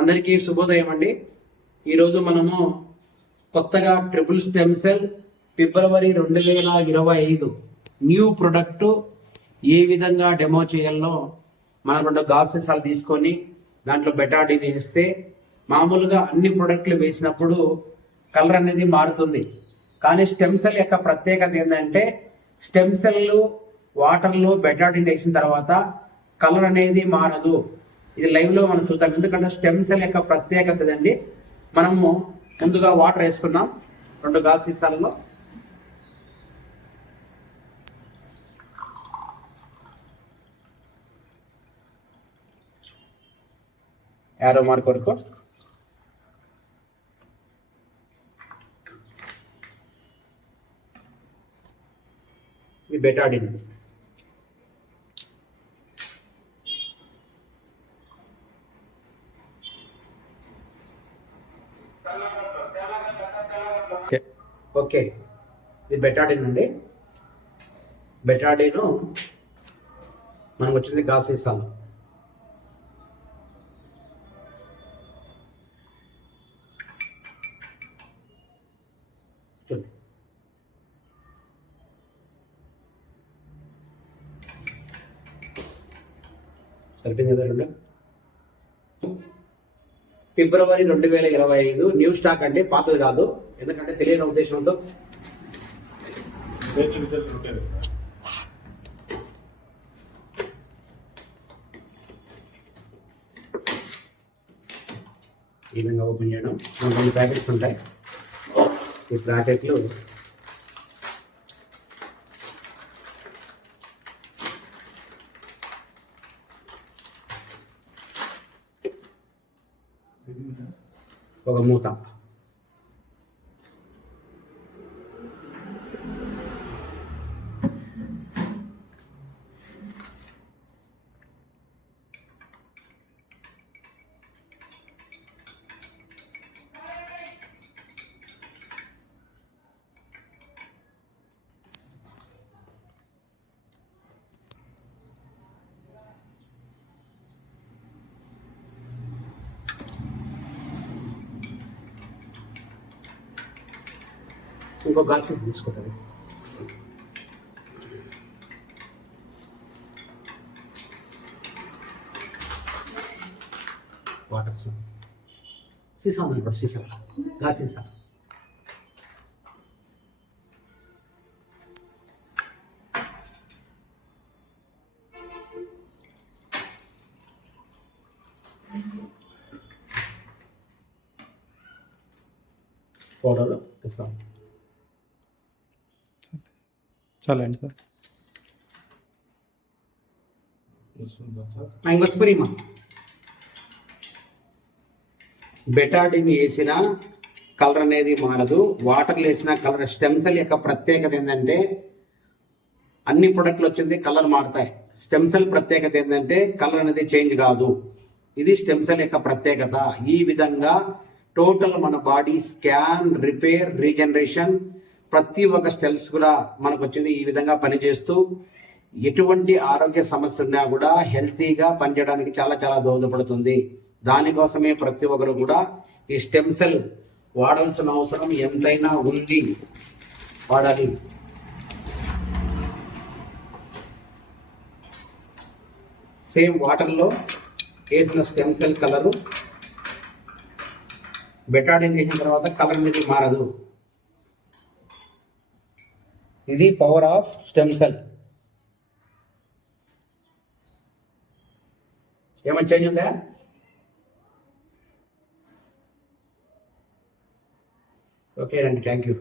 అందరికీ శుభోదయం అండి. ఈరోజు మనము కొత్తగా ట్రిపుల్ స్టెమ్ సెల్ ఫిబ్రవరి 2025 న్యూ ప్రొడక్ట్ ఏ విధంగా డెమో చేయాలో మనం 2 గాసెసాలు తీసుకొని దాంట్లో బెటాడిన్ వేస్తే మామూలుగా అన్ని ప్రొడక్ట్లు వేసినప్పుడు కలర్ అనేది మారుతుంది. కానీ స్టెమ్ సెల్ యొక్క ప్రత్యేకత ఏంటంటే స్టెమ్ సెల్ వాటర్లో బెటాడిన్ వేసిన తర్వాత కలర్ అనేది మారదు. ఇది లైవ్లో మనం చూద్దాం. ఎందుకంటే స్టెమ్ సెల్ యొక్క ప్రత్యేకత అండి. మనము ముందుగా వాటర్ వేసుకున్నాం 2 గాజు సీసాలలో. యారో మార్క్ వరకు ఇది బెటాడిన్. ఓకే, ఇది బెటాడిన్ అండి. బెటాడిన్ మనకు వచ్చింది గాజు సీసాలు. సరిపోయింది కదా. 2 ఫిబ్రవరి 2025 న్యూ స్టాక్ అండి, పాతది కాదు. ఎందుకంటే తెలియని ఉద్దేశంతో ఈ విధంగా ఓపెన్ చేయడం. 2 ప్యాకెట్స్ ఉంటాయి. ఈ ప్యాకెట్లు ఒక మూత, ఇంకో గ్లాస్ తీసుకుంటుంది. వాటర్ సీసా ఉంది, ఇప్పుడు సీసా గ్లాస్ సీసా. పౌడర్ ఇస్తాం. చాలా అండి సార్. ఇంకొస్పరిమా బెటాడిన్ వేసిన కలర్ అనేది మారదు. వాటర్లో వేసిన కలర్. స్టెమ్ సెల్ యొక్క ప్రత్యేకత ఏంటంటే అన్ని ప్రొడక్ట్లు వచ్చింది కలర్ మారుతాయి. స్టెమ్ సెల్ ప్రత్యేకత ఏంటంటే కలర్ అనేది చేంజ్ కాదు. ఇది స్టెమ్ సెల్ యొక్క ప్రత్యేకత. ఈ విధంగా టోటల్ మన బాడీ స్కాన్, రిపేర్, రీజనరేషన్ ప్రతి ఒక్క స్టెల్స్ కూడా మనకు వచ్చింది. ఈ విధంగా పనిచేస్తూ ఎటువంటి ఆరోగ్య సమస్య ఉన్నా కూడా హెల్తీగా పనిచేయడానికి చాలా చాలా దోహదపడుతుంది. దానికోసమే ప్రతి ఒక్కరు కూడా ఈ స్టెమ్ సెల్ వాడాల్సిన అవసరం ఎంతైనా ఉంది, వాడాలి. సేమ్ వాటర్లో వేసిన స్టెమ్ సెల్ కలరు బెటాడిన్ చేసిన తర్వాత కలర్ అనేది మారదు. ఇది పవర్ ఆఫ్ స్టెమ్ సెల్. ఏమైనా చేంజ్ ఉందా? ఓకే అండి, థ్యాంక్ యూ.